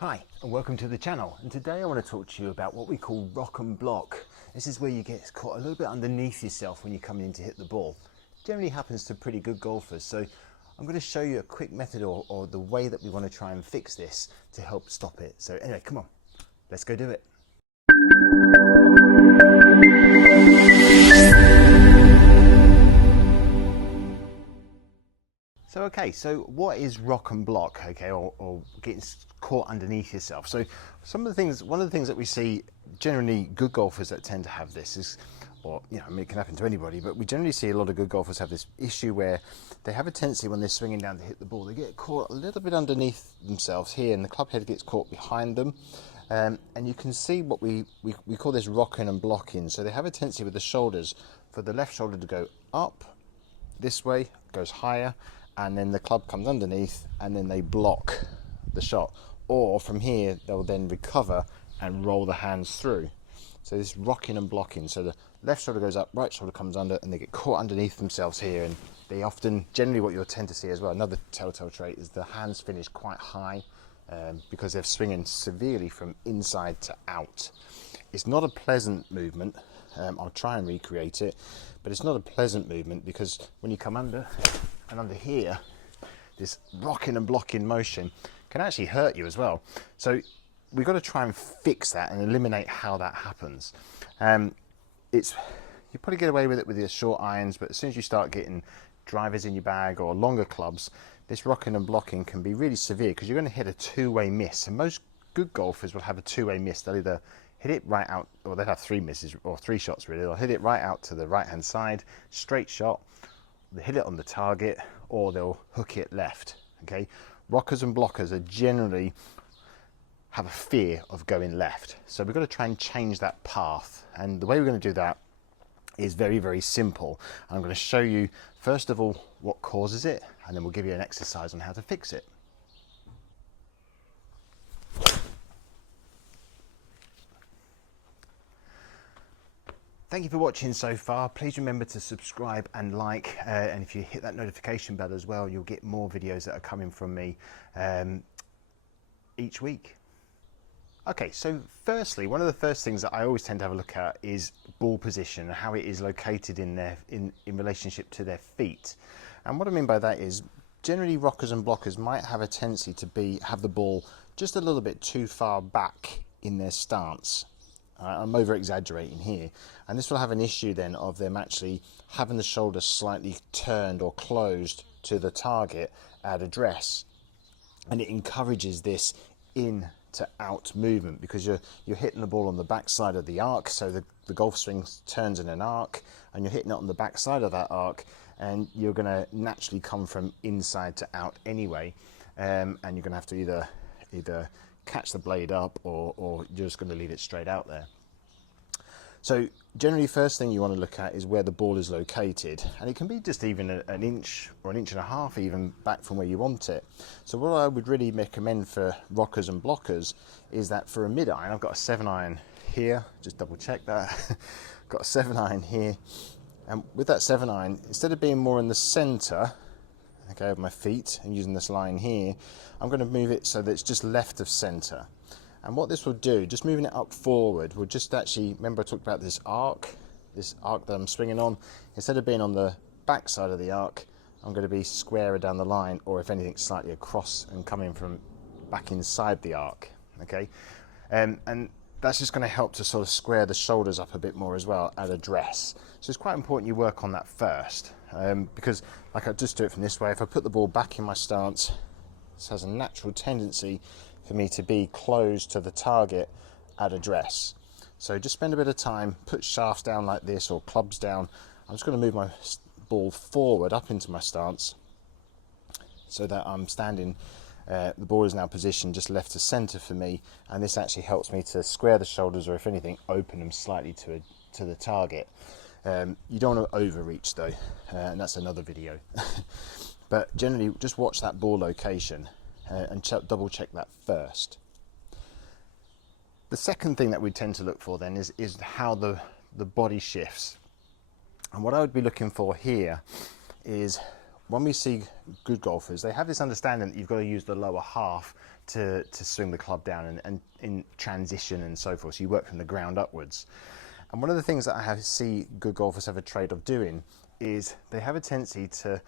Hi and welcome to the channel, and today I want to talk to you about what we call rock and block. This is where you get caught a little bit underneath yourself when you're coming in to hit the ball. Generally happens to pretty good golfers, so I'm going to show you a quick method or the way that we want to try and fix this to help stop it. So anyway, come on, let's go do it. So what is rock and block, okay, or getting caught underneath yourself? So one of the things that we see generally good golfers that tend to have this is, or I mean it can happen to anybody, but we generally see a lot of good golfers have this issue where they have a tendency when they're swinging down to hit the ball, they get caught a little bit underneath themselves here, and the club head gets caught behind them. And you can see what we call this rocking and blocking. So they have a tendency with the shoulders for the left shoulder to go up this way, goes higher, and then the club comes underneath and then they block the shot. Or from here, they'll then recover and roll the hands through. So this rocking and blocking. So the left shoulder goes up, right shoulder comes under, and they get caught underneath themselves here. And they often, generally what you'll tend to see as well, another telltale trait is the hands finish quite high because they're swinging severely from inside to out. It's not a pleasant movement. I'll try and recreate it, but it's not a pleasant movement because when you come under and under here, this rocking and blocking motion can actually hurt you as well. So we've got to try and fix that and eliminate how that happens. You probably get away with it with your short irons, but as soon as you start getting drivers in your bag or longer clubs, this rocking and blocking can be really severe because you're going to hit a two-way miss. And most good golfers will have a two-way miss. They'll either hit it right out, or they'll have three misses, or three shots really. They'll hit it right out to the right-hand side, straight shot, they hit it on the target, or they'll hook it left, okay? Rockers and blockers are generally have a fear of going left. So we've got to try and change that path. And the way we're going to do that is very, very simple. I'm going to show you, first of all, what causes it, and then we'll give you an exercise on how to fix it. Thank you for watching so far. Please remember to subscribe and like, and if you hit that notification bell as well, you'll get more videos that are coming from me each week. Okay, so firstly, one of the first things that I always tend to have a look at is ball position and how it is located in relationship to their feet. And what I mean by that is generally rockers and blockers might have a tendency to have the ball just a little bit too far back in their stance. I'm over exaggerating here, and this will have an issue then of them actually having the shoulder slightly turned or closed to the target at address, and it encourages this in to out movement because you're hitting the ball on the back side of the arc, so the golf swing turns in an arc and you're hitting it on the back side of that arc, and you're going to naturally come from inside to out anyway, and you're going to have to either catch the blade up or you're just going to leave it straight out there. So generally first thing you want to look at is where the ball is located, and it can be just even an inch or an inch and a half even back from where you want it. So what I would really recommend for rockers and blockers is that for a mid iron, I've got a 7-iron here, just double check that, got a 7-iron here, and with that 7-iron, instead of being more in the center, okay, of my feet and using this line here, I'm going to move it so that it's just left of center. And what this will do, just moving it up forward, will just actually, remember I talked about this arc that I'm swinging on, instead of being on the back side of the arc, I'm going to be squarer down the line, or if anything slightly across and coming from back inside the arc, okay? And that's just going to help to sort of square the shoulders up a bit more as well at address. So it's quite important you work on that first, because like I just do it from this way. If I put the ball back in my stance, this has a natural tendency for me to be closed to the target at address. So just spend a bit of time, put shafts down like this or clubs down. I'm just going to move my ball forward up into my stance so that I'm standing, the ball is now positioned just left to center for me, and this actually helps me to square the shoulders, or if anything open them slightly to the target. You don't want to overreach though, and that's another video. But generally just watch that ball location and double check that first. The second thing that we tend to look for then is how the body shifts. And what I would be looking for here is when we see good golfers, they have this understanding that you've got to use the lower half to swing the club down and in transition and so forth. So you work from the ground upwards. And one of the things that I see good golfers have a trade of doing is they have a tendency to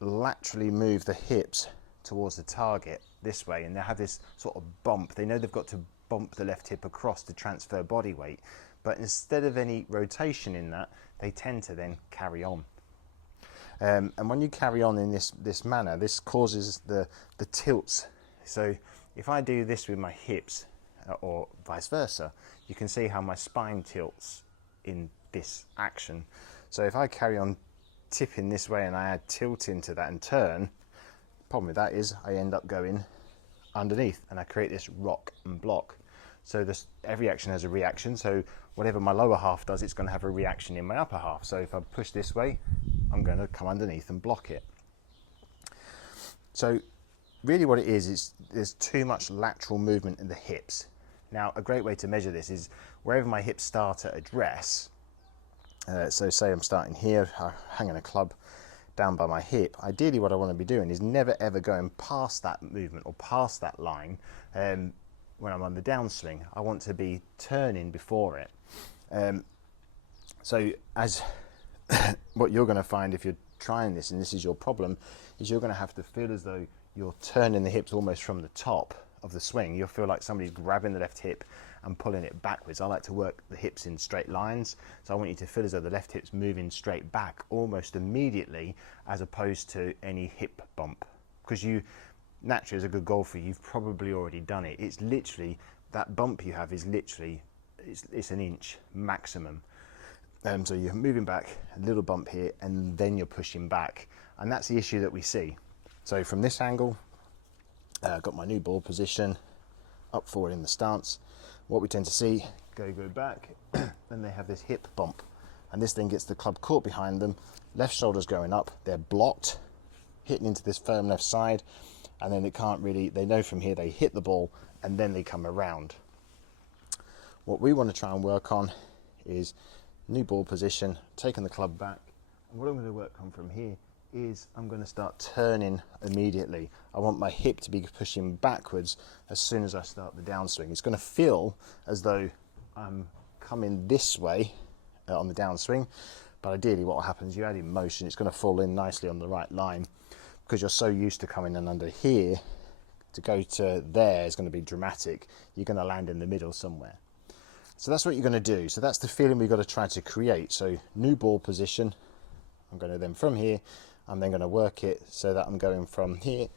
laterally move the hips towards the target this way, and they have this sort of bump. They know they've got to bump the left hip across to transfer body weight, but instead of any rotation in that, they tend to then carry on. And when you carry on in this manner, this causes the tilts. So if I do this with my hips, or vice versa, you can see how my spine tilts in this action. So if I carry on tipping this way and I add tilt into that and turn, the problem with that is I end up going underneath and I create this rock and block. So every action has a reaction, so whatever my lower half does, it's going to have a reaction in my upper half. So if I push this way, I'm going to come underneath and block it. So really what it is there's too much lateral movement in the hips. Now, a great way to measure this is wherever my hips start at address. So say I'm starting here, hanging a club down by my hip. Ideally what I want to be doing is never ever going past that movement or past that line when I'm on the downswing. I want to be turning before it. So as what you're going to find if you're trying this, and this is your problem, is you're going to have to feel as though you're turning the hips almost from the top of the swing. You'll feel like somebody's grabbing the left hip and pulling it backwards. I like to work the hips in straight lines, so I want you to feel as though the left hip's moving straight back almost immediately, as opposed to any hip bump. Because you naturally, as a good golfer, you've probably already done it. It's literally, that bump you have is literally, it's an inch maximum. So you're moving back, a little bump here, and then you're pushing back. And that's the issue that we see. So from this angle, I've got my new ball position, up forward in the stance. What we tend to see, go back, then they have this hip bump. And this then gets the club caught behind them, left shoulder's going up, they're blocked, hitting into this firm left side, and then it can't really, they know from here they hit the ball, and then they come around. What we want to try and work on is new ball position, taking the club back, and what I'm going to work on from here is I'm going to start turning immediately. I want my hip to be pushing backwards as soon as I start the downswing. It's going to feel as though I'm coming this way on the downswing, but ideally what will happen is you add in motion, it's going to fall in nicely on the right line, because you're so used to coming in under here. To go to there is going to be dramatic. You're going to land in the middle somewhere. So that's what you're going to do. So that's the feeling we've got to try to create. So new ball position, I'm going to then from here, I'm then going to work it so that I'm going from here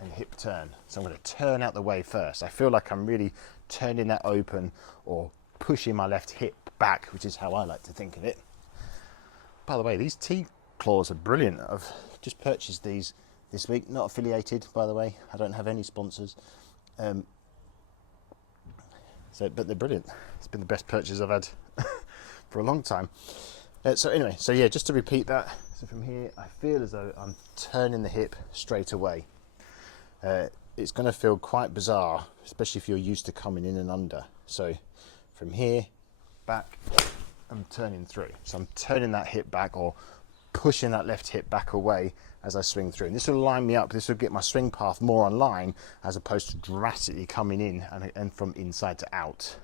and hip turn. So I'm going to turn out the way first. I feel like I'm really turning that open or pushing my left hip back, which is how I like to think of it. By the way, these T-claws are brilliant. I've just purchased these this week, not affiliated, by the way. I don't have any sponsors. But they're brilliant. It's been the best purchase I've had for a long time. So anyway, so yeah, just to repeat that. So from here, I feel as though I'm turning the hip straight away. It's going to feel quite bizarre, especially if you're used to coming in and under. So from here, back, I'm turning through. So I'm turning that hip back, or pushing that left hip back away as I swing through. And this will line me up. This will get my swing path more on line, as opposed to drastically coming in and from inside to out.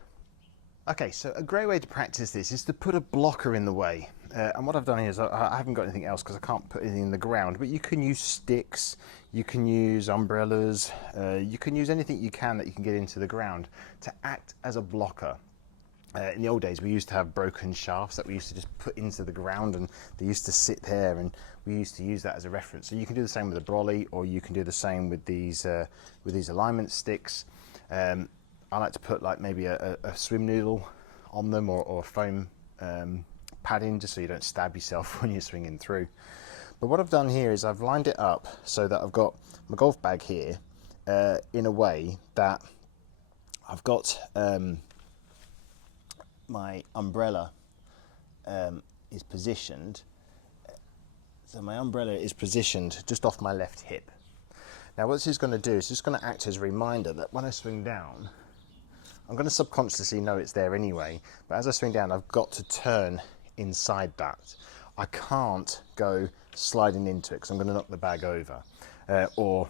Okay, so a great way to practice this is to put a blocker in the way. And what I've done here is I haven't got anything else because I can't put anything in the ground, but you can use sticks, you can use umbrellas, you can use anything you can that you can get into the ground to act as a blocker. In the old days, we used to have broken shafts that we used to just put into the ground, and they used to sit there, and we used to use that as a reference. So you can do the same with a brolly, or you can do the same with these alignment sticks. I like to put like maybe a swim noodle on them, or foam padding, just so you don't stab yourself when you're swinging through. But what I've done here is I've lined it up so that I've got my golf bag here in a way that I've got my umbrella is positioned. So my umbrella is positioned just off my left hip. Now what this is going to do is just going to act as a reminder that when I swing down, I'm going to subconsciously know it's there anyway, but as I swing down, I've got to turn inside that. I can't go sliding into it because I'm going to knock the bag over, or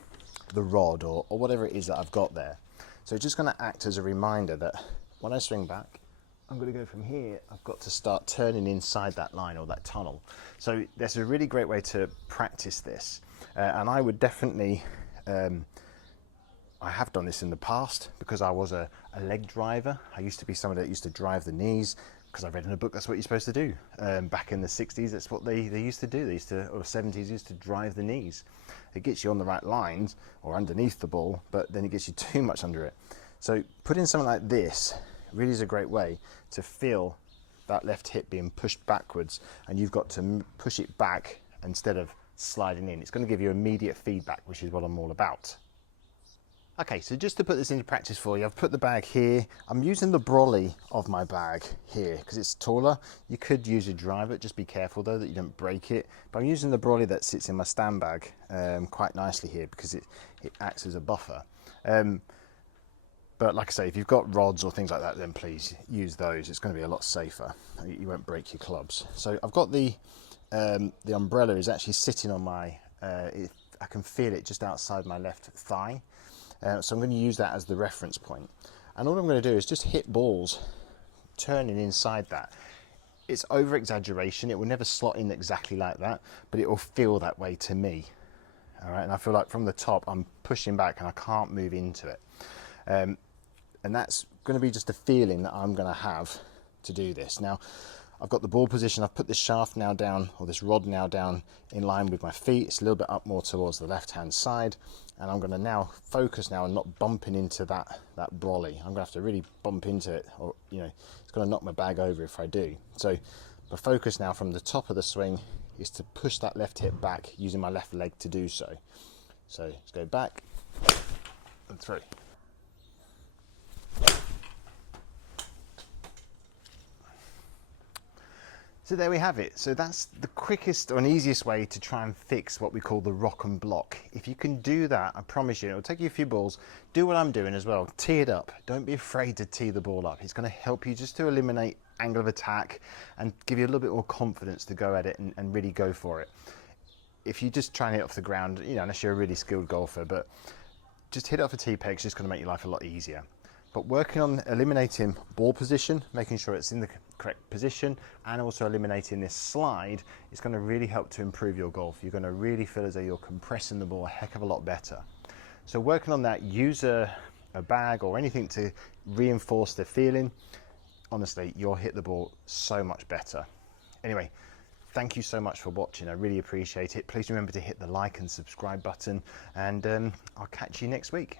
the rod or whatever it is that I've got there. So it's just going to act as a reminder that when I swing back, I'm going to go from here, I've got to start turning inside that line or that tunnel. So that's a really great way to practice this. And I would definitely, I have done this in the past because I was a leg driver. I used to be someone that used to drive the knees because I read in a book that's what you're supposed to do. Back in the 60s, that's what they used to do. They used to, or 70s, used to drive the knees. It gets you on the right lines or underneath the ball, but then it gets you too much under it. So putting something like this really is a great way to feel that left hip being pushed backwards, and you've got to push it back instead of sliding in. It's going to give you immediate feedback, which is what I'm all about. Okay, so just to put this into practice for you, I've put the bag here. I'm using the brolly of my bag here because it's taller. You could use a driver, just be careful though that you don't break it. But I'm using the brolly that sits in my stand bag quite nicely here because it acts as a buffer. But like I say, if you've got rods or things like that, then please use those. It's going to be a lot safer. You won't break your clubs. So I've got the umbrella is actually sitting on my, I can feel it just outside my left thigh. So I'm going to use that as the reference point. And all I'm going to do is just hit balls turning inside that. It's over exaggeration. It will never slot in exactly like that, but it will feel that way to me. All right, and I feel like from the top, I'm pushing back and I can't move into it. And that's going to be just a feeling that I'm going to have to do this. Now, I've got the ball position. I've put this shaft now down, or this rod now down in line with my feet. It's a little bit up more towards the left-hand side. And I'm going to now focus now on not bumping into that brolly. I'm going to have to really bump into it, or, you know, it's going to knock my bag over if I do. So my focus now from the top of the swing is to push that left hip back using my left leg to do so. So let's go back and through. So there we have it. So that's the quickest and easiest way to try and fix what we call the rock and block. If you can do that, I promise you, it'll take you a few balls. Do what I'm doing as well. Tee it up. Don't be afraid to tee the ball up. It's going to help you just to eliminate angle of attack and give you a little bit more confidence to go at it and really go for it. If you just try and hit it off the ground, you know, unless you're a really skilled golfer, but just hit it off a tee peg, it's just going to make your life a lot easier. But working on eliminating ball position, making sure it's in the correct position, and also eliminating this slide is going to really help to improve your golf. You're going to really feel as though you're compressing the ball a heck of a lot better. So working on that, use a bag or anything to reinforce the feeling. Honestly, you'll hit the ball so much better. Anyway, thank you so much for watching. I really appreciate it. Please remember to hit the like and subscribe button, and I'll catch you next week.